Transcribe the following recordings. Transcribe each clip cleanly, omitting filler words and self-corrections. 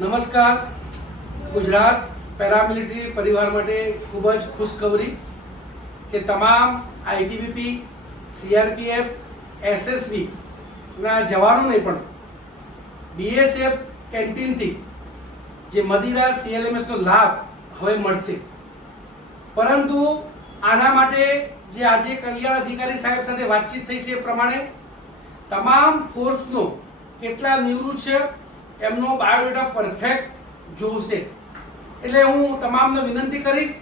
નમસ્કાર. ગુજરાત પેરામિલિટરી પરિવાર માટે ખૂબ જ ખુશખબરી કે તમામ આઈટીબીપી, સીઆરપીએફ, એસએસબી ના જવાનોને પણ બીએસએફ કેન્ટીનથી જે મદિરા સીએલએમએસનો લાભ હવે મળશે. પરંતુ આના માટે જે આજે કલ્યાણ અધિકારી સાહેબ સાથે વાતચીત થઈ છે એ પ્રમાણે તમામ ફોર્સનો કેટલા નિવૃત્ત છે એમનો બાયોડેટા પરફેક્ટ જોશે. એટલે હું તમામને વિનંતી કરીશ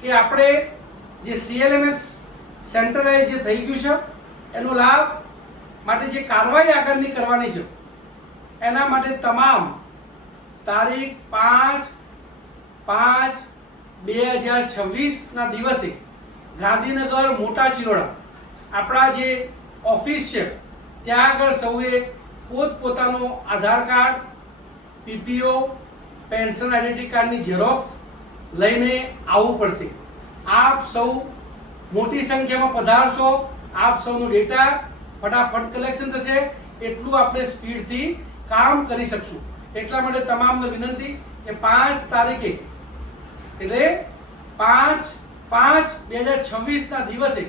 કે આપણે જે સીએલએમએસ સેન્ટ્રલાઇઝ જે થઈ ગયું છે એનો લાભ માટે જે કાર્યવાહી આગળની કરવાની છે એના માટે તમામ તારીખ 5/5/2026ના દિવસે ગાંધીનગર મોટા ચિલોડા આપણા જે ઓફિસ છે ત્યાં આગળ સૌએ પોતપોતાનો આધાર કાર્ડ, પીપીઓ, પેન્શન આઈડેન્ટિટી કાર્ડની ઝેરોક્સ લઈને આવવું પડશે. આપ સૌ મોટી સંખ્યામાં પધારશો. આપ સૌનો ડેટા ફટાફટ કલેક્શન થશે, એટલું આપણે સ્પીડથી કામ કરી શકશું. એટલા માટે તમામને વિનંતી કે 5 તારીખે એટલે 5/5/2026ના દિવસે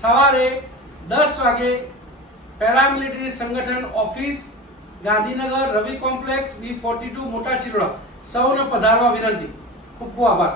સવારે 10 વાગે પેરામિલિટરી સંગઠન ઓફિસ ગાંધીનગર રવિ કોમ્પ્લેક્સ B42 મોટા ચિલોડા સૌને પધારવા વિનંતી. ખૂબ ખૂબ આભાર.